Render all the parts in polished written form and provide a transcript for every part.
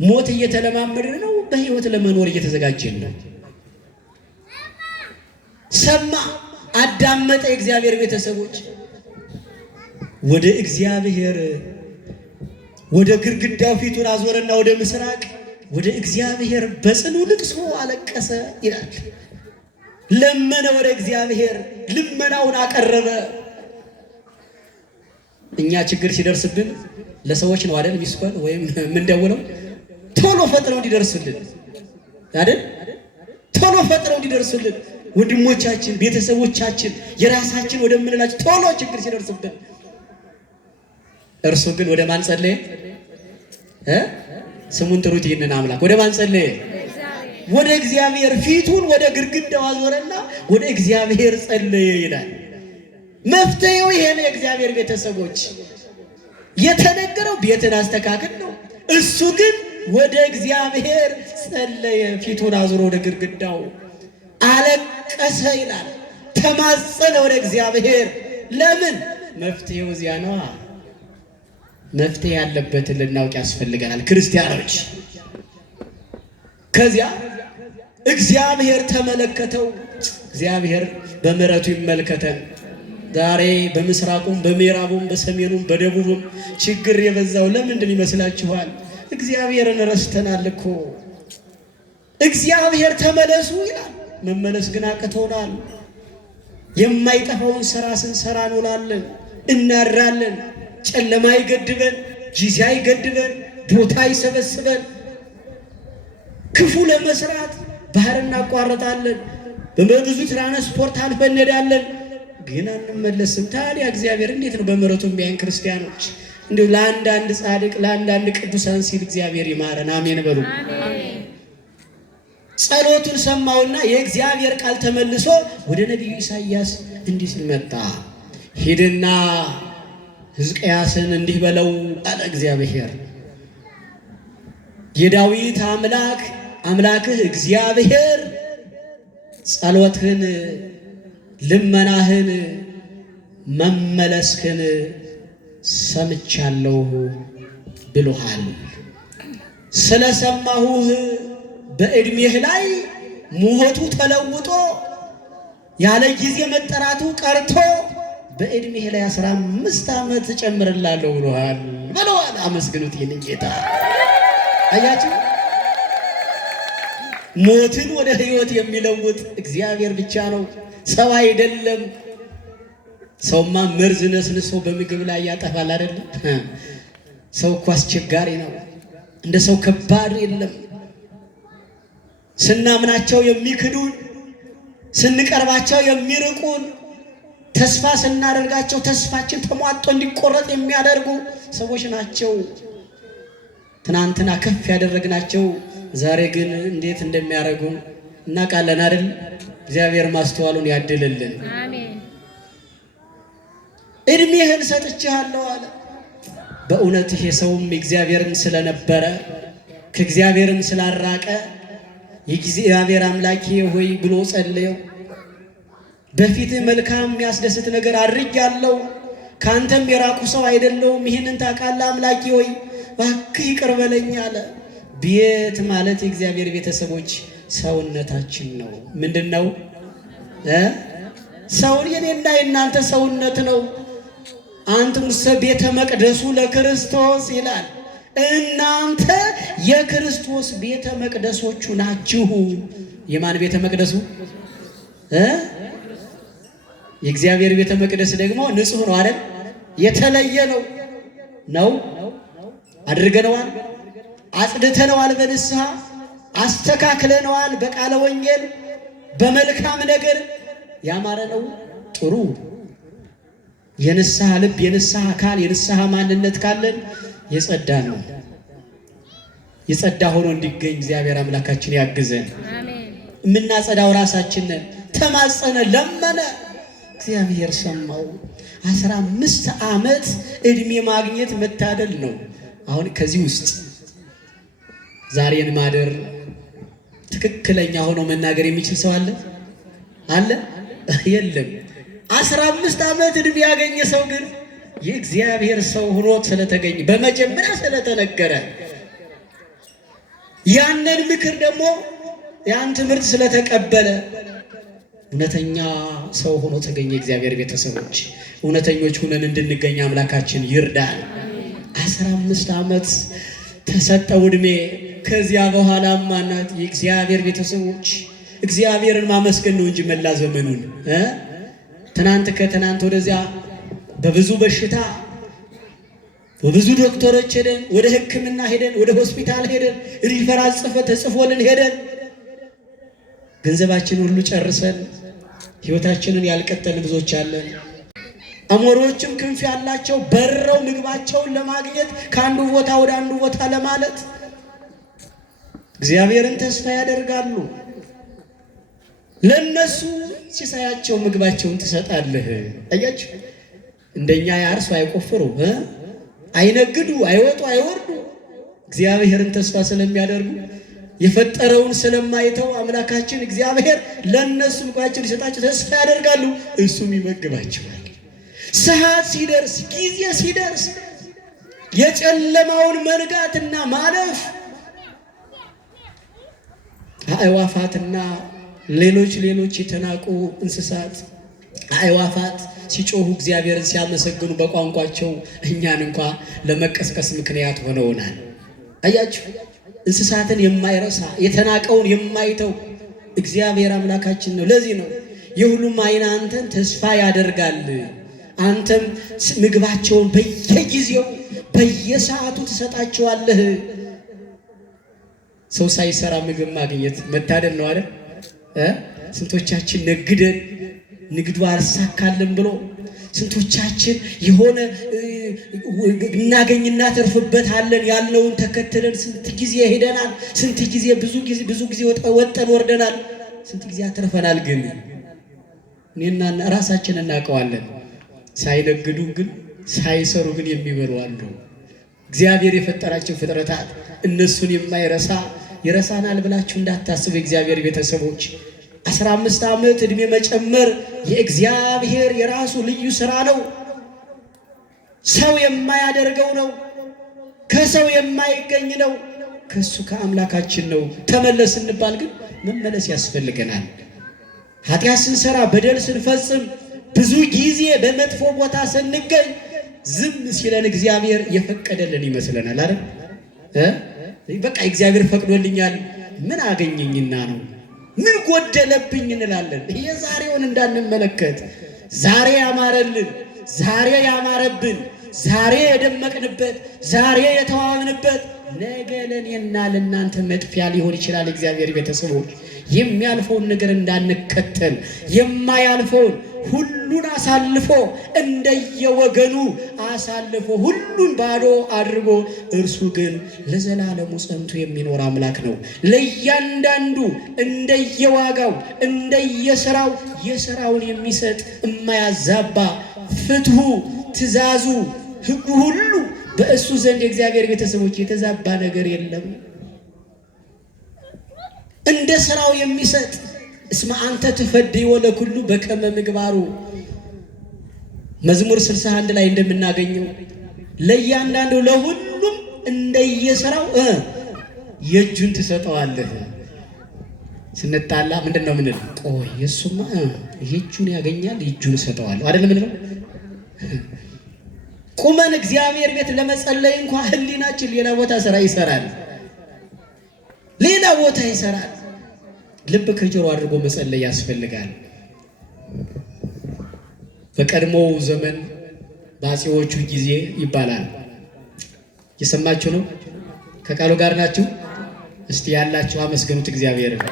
ሞት እየተለማመድን ነው፣ በህይወት ለመኖር እየተዘጋጀን ነው። ሰማ አዳመጠ። የእግዚአብሔር ቤተሰቦች ወደ እግዚአብሔር ወደ ግድግዳው ፊቱን አዞረና ወደ ምስራቅ ወደ እግዚአብሔር በጽኑ ልቅሶ አለቀሰ ይላል። ለመነ ወደ እግዚአብሔር፣ ልመናውን አቀረበ። እኛ ችግር ሲደርስብን ለሰዎች ነው አይደል ሚስኮል ወይም ምን ደውለው ቶሎ ፈጥነው እንዲደርሱልን አይደል? ቶሎ ፈጥነው እንዲደርሱልን ወንድሞቻችን፣ ቤተሰቦቻችን፣ የራሳችን ወደምንላቸው ቶሎ ችግር ሲደርስብን፣ እርሱ ግን ወደ ማን ጸለየ? ስሙን ጥሩት ይህንን አምላክ። ወደ ማን ጸለየ? ወደ እግዚአብሔር ፊቱን ወደ ግድግዳው አዞረና ወደ እግዚአብሔር ጸለየ ይላል። መፍትሄው ይሄ ነው። የእግዚአብሔር ቤተሰቦች የተነገረው ቤትን አስተካክል ነው። እሱ ግን ወደ እግዚአብሔር ጸለየ፣ ፊቱን አዞሮ ወደ ግድግዳው አለቀሰ ይላል። ተማጸነ ወደ እግዚአብሔር። ለምን? መፍትሄው እዚያ ነው። መፍትሄ ያለበትን ልናውቅ ያስፈልገናል ክርስቲያኖች። ከዚያ እግዚአብሔር ተመለከተው። እግዚአብሔር በምሕረቱ ይመልከተን። ዛሬ በምስራቁም በምዕራቡም በሰሜኑም በደቡብም ችግር የበዛው ለምንድን ይመስላችኋል? እግዚአብሔርን ረስተናል እኮ። እግዚአብሔር ተመለሱ ይላል፣ መመለስ ግን አቅቶናል። የማይጠፋውን ስራ ስንሰራ እንውላለን፣ እናድራለን። ጨለማ ይገድበን፣ ጊዜ ይገድበን፣ ቦታ ይሰበስበን። ክፉ ለመስራት ባህር እናቋርጣለን፣ በብዙ ትራንስፖርት አልፈን እንሄዳለን፣ ግን አንመለስም። ታዲያ እግዚአብሔር እንዴት ነው በምሕረቱ የሚያየን? ክርስቲያኖች እንዲሁ ለአንዳንድ ጻድቅ ለአንዳንድ ቅዱሳን ሲል እግዚአብሔር ይማረን። አሜን በሉ። ጸሎቱን ሰማውና የእግዚአብሔር ቃል ተመልሶ ወደ ነቢዩ ኢሳይያስ እንዲህ ሲል መጣ። ሂድና ሕዝቅያስን እንዲህ በለው አለ እግዚአብሔር፣ የዳዊት አምላክ አምላክህ እግዚአብሔር ጸሎትህን፣ ልመናህን፣ መመለስህን ሰምቻለሁ ብሎሃል። ስለሰማሁህ በዕድሜህ ላይ ሞቱ ተለውጦ ያለ ጊዜ መጠራቱ ቀርቶ በዕድሜህ ላይ 15 ዓመት ጨምርላለሁ ብሎሃል ብለዋል። አመስግኑት ይህንን ጌታ። አያችሁ፣ ሞትን ወደ ህይወት የሚለውጥ እግዚአብሔር ብቻ ነው፣ ሰው አይደለም። ሰውማ መርዝ ነስንሶ በምግብ ላይ ያጠፋል አይደለም? ሰው እኮ አስቸጋሪ ነው፣ እንደ ሰው ከባድ የለም። ስናምናቸው የሚክዱን፣ ስንቀርባቸው የሚርቁን፣ ተስፋ ስናደርጋቸው ተስፋችን ተሟጦ እንዲቆረጥ የሚያደርጉ ሰዎች ናቸው። ትናንትና ከፍ ያደረግናቸው ዛሬ ግን እንዴት እንደሚያደርጉ እናውቃለን አይደል? እግዚአብሔር ማስተዋሉን ያድልልን። አሜን። እድሜህን ሰጥቼሃለሁ አለ። በእውነት ይሄ ሰውም እግዚአብሔርን ስለነበረ ከእግዚአብሔርን ስላራቀ የእግዚአብሔር አምላኬ ሆይ ብሎ ጸለየው። በፊትህ መልካም የሚያስደስት ነገር አድርጌአለሁ፣ ካንተም የራቁ ሰው አይደለሁም። ይህንን ታውቃለህ አምላኬ ሆይ እባክህ ይቅር በለኝ አለ። ቤት ማለት የእግዚአብሔር ቤተሰቦች ሰውነታችን ነው። ምንድን ነው? ሰውን የኔና የእናንተ ሰውነት ነው። አንትሙሰ ቤተ መቅደሱ ለክርስቶስ ይላል። እናንተ የክርስቶስ ቤተ መቅደሶቹ ናችሁ። የማን ቤተ መቅደሱ? የእግዚአብሔር ቤተ መቅደስ ደግሞ ንጹህ ነው አይደል? የተለየ ነው አድርገነዋል፣ አጽድተነዋል፣ በንስሐ አስተካክለነዋል፣ በቃለ ወንጌል በመልካም ነገር ያማረ ነው። ጥሩ የንስሐ ልብ፣ የንስሐ አካል፣ የንስሐ ማንነት ካለን የጸዳ ነው። የጸዳ ሆኖ እንዲገኝ እግዚአብሔር አምላካችን ያግዘን። አሜን። የምናጸዳው ራሳችንን። ተማጸነ፣ ለመነ፣ እግዚአብሔር ሰማው። 15 ዓመት እድሜ ማግኘት መታደል ነው። አሁን ከዚህ ውስጥ ዛሬን ማደር ትክክለኛ ሆኖ መናገር የሚችል ሰው አለ? የለም። 15 ዓመት እድሜ ያገኘ ሰው ግን የእግዚአብሔር ሰው ሆኖ ስለተገኘ በመጀመሪያ ስለተነገረ ያንን ምክር ደግሞ ያን ትምህርት ስለተቀበለ እውነተኛ ሰው ሆኖ ተገኘ። እግዚአብሔር ቤተሰቦች እውነተኞች ሆነን እንድንገኝ አምላካችን ይርዳል። 15 ዓመት ተሰጠው ዕድሜ። ከዚያ በኋላ ማናት የእግዚአብሔር ቤተሰቦች እግዚአብሔርን ማመስገን ነው እንጂ መላ ዘመኑን ትናንት ከትናንት ወደዚያ በብዙ በሽታ በብዙ ዶክተሮች ሄደን ወደ ሕክምና ሄደን ወደ ሆስፒታል ሄደን ሪፈራል ተጽፎልን ሄደን ገንዘባችንን ሁሉ ጨርሰን ሕይወታችንን ያልቀጠልን ብዙዎች አለን። አሞሮችም ክንፍ ያላቸው በረው ምግባቸውን ለማግኘት ከአንዱ ቦታ ወደ አንዱ ቦታ ለማለት እግዚአብሔርን ተስፋ ያደርጋሉ። ለነሱ ሲሳያቸው ምግባቸውን ትሰጣለህ። አያችሁ፣ እንደኛ ያርሱ አይቆፍሩ፣ አይነግዱ፣ አይወጡ፣ አይወርዱ እግዚአብሔርን ተስፋ ስለሚያደርጉ የፈጠረውን ስለማይተው አምላካችን እግዚአብሔር ለነሱ ምግባቸውን ሊሰጣቸው ተስፋ ያደርጋሉ። እሱም ይመግባቸዋል። ሰዓት ሲደርስ ጊዜ ሲደርስ የጨለማውን መንጋትና ማለፍ አእዋፋትና ሌሎች የተናቁ እንስሳት አእዋፋት ሲጮሁ እግዚአብሔርን ሲያመሰግኑ በቋንቋቸው እኛን እንኳ ለመቀስቀስ ምክንያት ሆነውናል። አያችሁ፣ እንስሳትን የማይረሳ የተናቀውን የማይተው እግዚአብሔር አምላካችን ነው። ለዚህ ነው የሁሉም ዓይን አንተን ተስፋ ያደርጋል። አንተም ምግባቸውን በየጊዜው በየሰዓቱ ትሰጣቸዋለህ። ሰው ሳይሰራ ምግብ ማግኘት መታደል ነው አይደል? ስንቶቻችን ነግደን ንግዱ አልሳካልን ብሎ ስንቶቻችን የሆነ እናገኝና ተርፍበታለን ያልነውን ተከትለን ስንት ጊዜ ሄደናል። ስንት ጊዜ ብዙ ጊዜ ወጠን ወርደናል። ስንት ጊዜ አትርፈናል። ግን እኔና ራሳችን እናውቀዋለን። ሳይነግዱ ግን ሳይሰሩ ግን የሚበሉ አሉ። እግዚአብሔር የፈጠራቸው ፍጥረታት እነሱን የማይረሳ ይረሳናል ብላችሁ እንዳታስቡ። እግዚአብሔር ቤተሰቦች 15 ዓመት ዕድሜ መጨመር የእግዚአብሔር የራሱ ልዩ ሥራ ነው። ሰው የማያደርገው ነው። ከሰው የማይገኝ ነው። ከሱ ከአምላካችን ነው። ተመለስ እንባል ግን መመለስ ያስፈልገናል። ኃጢአት ስንሰራ በደል ስንፈጽም ብዙ ጊዜ በመጥፎ ቦታ ስንገኝ ዝም ሲለን እግዚአብሔር የፈቀደልን ይመስለናል አይደል? በቃ እግዚአብሔር ፈቅዶልኛል ምን አገኘኝና ነው ምን ጎደለብኝ እንላለን። የዛሬውን እንዳንመለከት ዛሬ ያማረልን፣ ዛሬ ያማረብን፣ ዛሬ የደመቅንበት፣ ዛሬ የተዋብንበት ነገ ለእኔና ለእናንተ መጥፊያ ሊሆን ይችላል። እግዚአብሔር ቤተሰቦች የሚያልፈውን ነገር እንዳንከተል የማያልፈውን ሁሉን አሳልፎ እንደየወገኑ አሳልፎ ሁሉን ባዶ አድርጎ እርሱ ግን ለዘላለሙ ጸንቶ የሚኖር አምላክ ነው። ለእያንዳንዱ እንደየዋጋው እንደየሥራው የሥራውን የሚሰጥ የማያዛባ ፍትሑ ትእዛዙ ሕጉ ሁሉ በእሱ ዘንድ የእግዚአብሔር ቤተሰቦች የተዛባ ነገር የለም። እንደ ሥራው የሚሰጥ እስመ አንተ ትፈድይ ወለኩሉ በከመ ምግባሩ መዝሙር 61 ላይ እንደምናገኘው ለእያንዳንዱ ለሁሉም እንደየሥራው የእጁን ትሰጠዋለህ። ስንጣላ ምንድን ነው ምንል? ቆይ የሱማ የእጁን ያገኛል የእጁን እሰጠዋለሁ አይደለም ምንለው? ቁመን እግዚአብሔር ቤት ለመጸለይ እንኳን ህሊናችን ሌላ ቦታ ስራ ይሰራል፣ ሌላ ቦታ ይሰራል። ልብ ከጆሮ አድርጎ መጸለይ ያስፈልጋል። በቀድሞው ዘመን በአፄዎቹ ጊዜ ይባላል። የሰማችሁ ነው? ከቃሉ ጋር ናችሁ? እስቲ ያላችሁ አመስግኑት እግዚአብሔርን።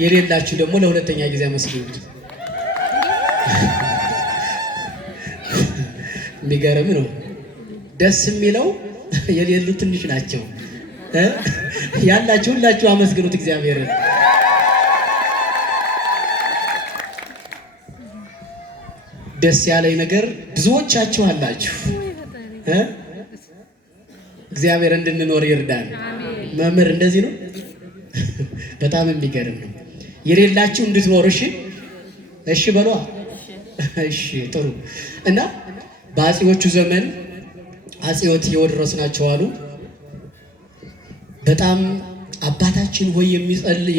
የሌላችሁ ደግሞ ለሁለተኛ ጊዜ አመስግኑት። የሚገርም ነው። ደስ የሚለው የሌሉ ትንሽ ናቸው። ያላችሁ ሁላችሁ አመስግኑት እግዚአብሔርን። ደስ ያለኝ ነገር ብዙዎቻችሁ አላችሁ። እግዚአብሔር እንድንኖር ይርዳል። መምህር እንደዚህ ነው። በጣም የሚገርም ነው። የሌላችሁ እንድትኖሩ እሺ በሏ። እሺ ጥሩ። እና በአፄዎቹ ዘመን አፄ ቴዎድሮስ ናቸው አሉ። በጣም አባታችን ሆይ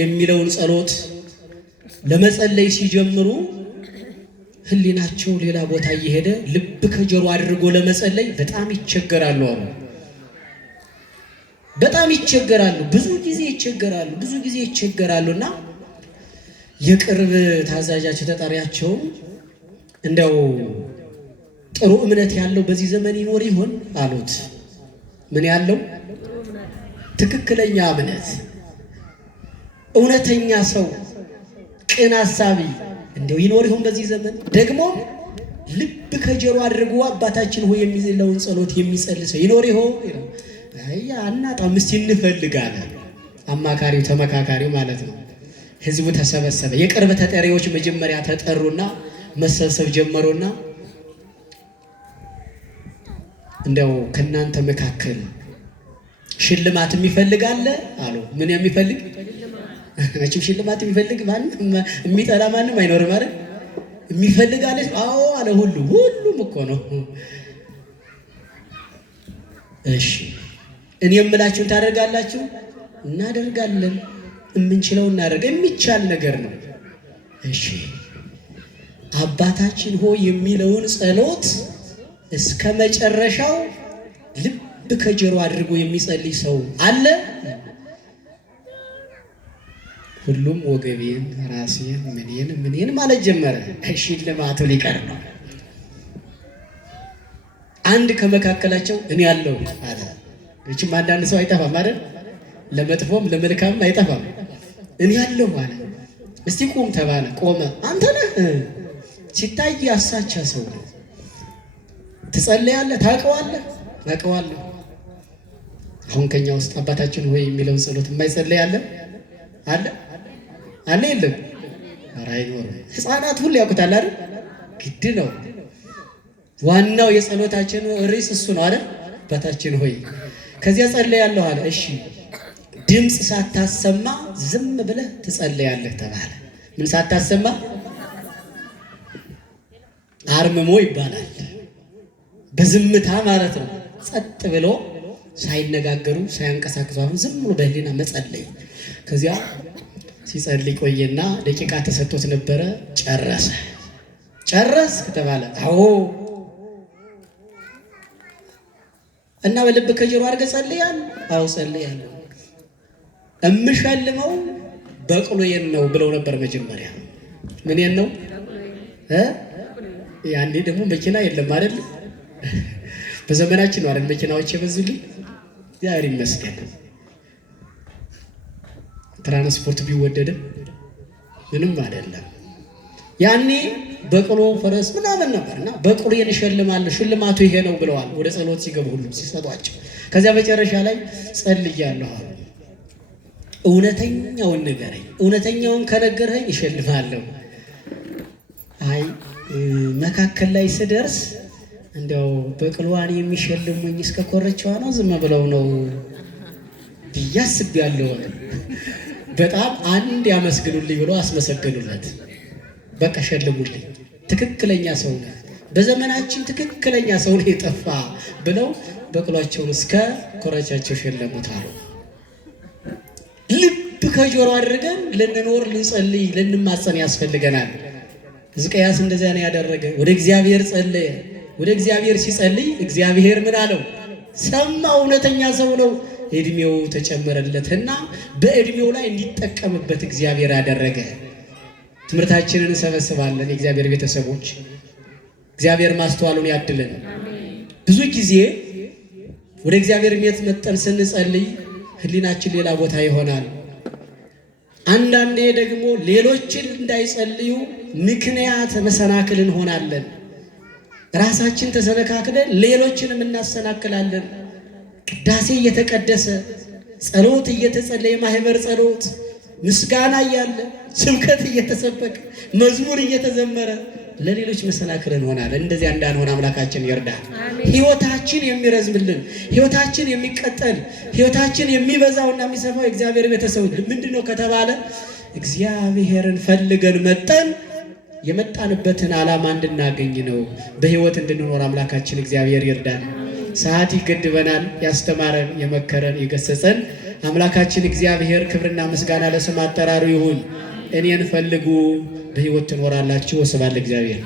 የሚለውን ጸሎት ለመጸለይ ሲጀምሩ ህሊናቸው ሌላ ቦታ እየሄደ ልብ ከጆሮ አድርጎ ለመጸለይ በጣም ይቸገራሉ አሉ። በጣም ይቸገራሉ፣ ብዙ ጊዜ ይቸገራሉና የቅርብ ታዛዣቸው ተጠሪያቸው እንደው ጥሩ እምነት ያለው በዚህ ዘመን ይኖር ይሆን አሉት። ምን ያለው? ትክክለኛ እምነት፣ እውነተኛ ሰው፣ ቅን ሐሳቢ እንደው ይኖር ይሆን በዚህ ዘመን? ደግሞ ልብ ከጆሮ አድርጎ አባታችን ሆይ የሚለውን ጸሎት የሚጸልይ ሰው ይኖር ይሆን? አይ አናጣም፣ እስቲ እንፈልጋለን። አማካሪው ተመካካሪው ማለት ነው። ህዝቡ ተሰበሰበ። የቅርብ ተጠሪዎች መጀመሪያ ተጠሩና መሰብሰብ ጀመሩና እንደው ከናንተ መካከል ሽልማት የሚፈልግ አለ አሉ። ምን የሚፈልግ? እቺም ሽልማት የሚፈልግ ማንም የሚጠላ ማንም አይኖርም አይደል? የሚፈልግ አለ? አዎ አለ። ሁሉም እኮ ነው። እሺ እኔ የምላችሁን ታደርጋላችሁ? እናደርጋለን። የምንችለው እናደርግ፣ የሚቻል ነገር ነው። እሺ አባታችን ሆይ የሚለውን ጸሎት እስከ መጨረሻው ልብ ከጆሮ አድርጎ የሚጸልይ ሰው አለ? ሁሉም ወገቤን፣ ራሴን፣ ምኔን ማለት ጀመረ። ሽልማቱ ሊቀር ነው። አንድ ከመካከላቸው እኔ ያለው አለ። እቺም አንዳንድ ሰው አይጠፋም አይደል? ለመጥፎም ለመልካም አይጠፋም። እኔ ያለው አለ። እስቲ ቁም ተባለ። ቆመ። አንተ ነህ? ሲታይ ያሳቻ ሰው ነው። ትጸልያለህ? ታውቀዋለህ? አውቀዋለሁ። አሁን ከኛ ውስጥ አባታችን ሆይ የሚለውን ጸሎት የማይጸልይ አለ? የለም? ኧረ አይኖርም። ሕፃናት ሁሉ ያውቁታል አይደል? ግድ ነው። ዋናው የጸሎታችን ርዕስ እሱ ነው አይደል? አባታችን ሆይ። ከዚያ ጸልያለሁ አለ። እሺ ድምፅ ሳታሰማ ዝም ብለህ ትጸልያለህ ተባለ። ምን ሳታሰማ? አርምሞ ይባላል። በዝምታ ማለት ነው። ጸጥ ብሎ ሳይነጋገሩ ሳያንቀሳቅሱ አሁን ዝም ብሎ በህሊና መጸለይ። ከዚያ ሲጸልይ ቆየና ደቂቃ ተሰጥቶት ነበረ። ጨረስክ ተባለ። አዎ። እና በልብ ከጆሮ አድርገህ ጸልያለህ? አዎ ጸልያለሁ። እምሸልመው በቅሎዬን ነው ብለው ነበር መጀመሪያ። ምንን ነው? ያኔ ደግሞ መኪና የለም አይደል? በዘመናችን ነው አይደል መኪናዎች የበዙልን? ዛሬ ይመስገን። ትራንስፖርት ቢወደድም ምንም አይደለም። ያኔ በቅሎ ፈረስ ምናምን ነበርና በቅሎዬን እሸልማለሁ፣ ሽልማቱ ይሄ ነው ብለዋል። ወደ ጸሎት ሲገቡ ሁሉም ሲሰጧቸው፣ ከዚያ መጨረሻ ላይ ጸልያለሁ አሉ። እውነተኛውን ንገረኝ፣ እውነተኛውን ከነገረኝ እሸልማለሁ። አይ መካከል ላይ ስደርስ እንደው በቅሎዋን የሚሸልሙኝ እስከ ኮረቻዋ ነው ዝም ብለው ነው ብዬ አስቤያለሁ። በጣም አንድ ያመስግኑልኝ ብሎ አስመሰገኑለት። በቃ ሸልሙልኝ፣ ትክክለኛ ሰው ነው፣ በዘመናችን ትክክለኛ ሰው ነው የጠፋ ብለው በቅሏቸውን እስከ ኮረቻቸው ሸለሙት አሉ። ልብ ከጆሮ አድርገን ልንኖር፣ ልንጸልይ፣ ልንማጸን ያስፈልገናል። ሕዝቅያስ እንደዚያ ነው ያደረገ። ወደ እግዚአብሔር ጸለየ። ወደ እግዚአብሔር ሲጸልይ እግዚአብሔር ምን አለው? ሰማ። እውነተኛ ሰው ነው። እድሜው ተጨመረለትና በእድሜው ላይ እንዲጠቀምበት እግዚአብሔር አደረገ። ትምህርታችንን እንሰበስባለን። የእግዚአብሔር ቤተሰቦች እግዚአብሔር ማስተዋሉን ያድለን። ብዙ ጊዜ ወደ እግዚአብሔር ቤት መጠን ስንጸልይ ህሊናችን ሌላ ቦታ ይሆናል። አንዳንዴ ደግሞ ሌሎችን እንዳይጸልዩ ምክንያት መሰናክል እንሆናለን። ራሳችን ተሰነካክለን ሌሎችንም እናሰናክላለን። ቅዳሴ እየተቀደሰ ጸሎት እየተጸለየ ማህበር ጸሎት ምስጋና እያለ ስብከት እየተሰበከ መዝሙር እየተዘመረ ለሌሎች መሰናክል እንሆናለን። እንደዚያ እንዳንሆን አምላካችን ይርዳል። ህይወታችን የሚረዝምልን፣ ህይወታችን የሚቀጠል፣ ህይወታችን የሚበዛውና የሚሰፋው የእግዚአብሔር ቤተሰብ ምንድነው ከተባለ እግዚአብሔርን ፈልገን መጠን የመጣንበትን ዓላማ እንድናገኝ ነው። በህይወት እንድንኖር አምላካችን እግዚአብሔር ይርዳል። ሰዓት ይገድበናል። ያስተማረን የመከረን የገሰጸን አምላካችን እግዚአብሔር ክብርና ምስጋና ለስም አጠራሩ ይሁን። እኔን ፈልጉ በሕይወት ትኖራላችሁ። ወስብሐት ለእግዚአብሔር።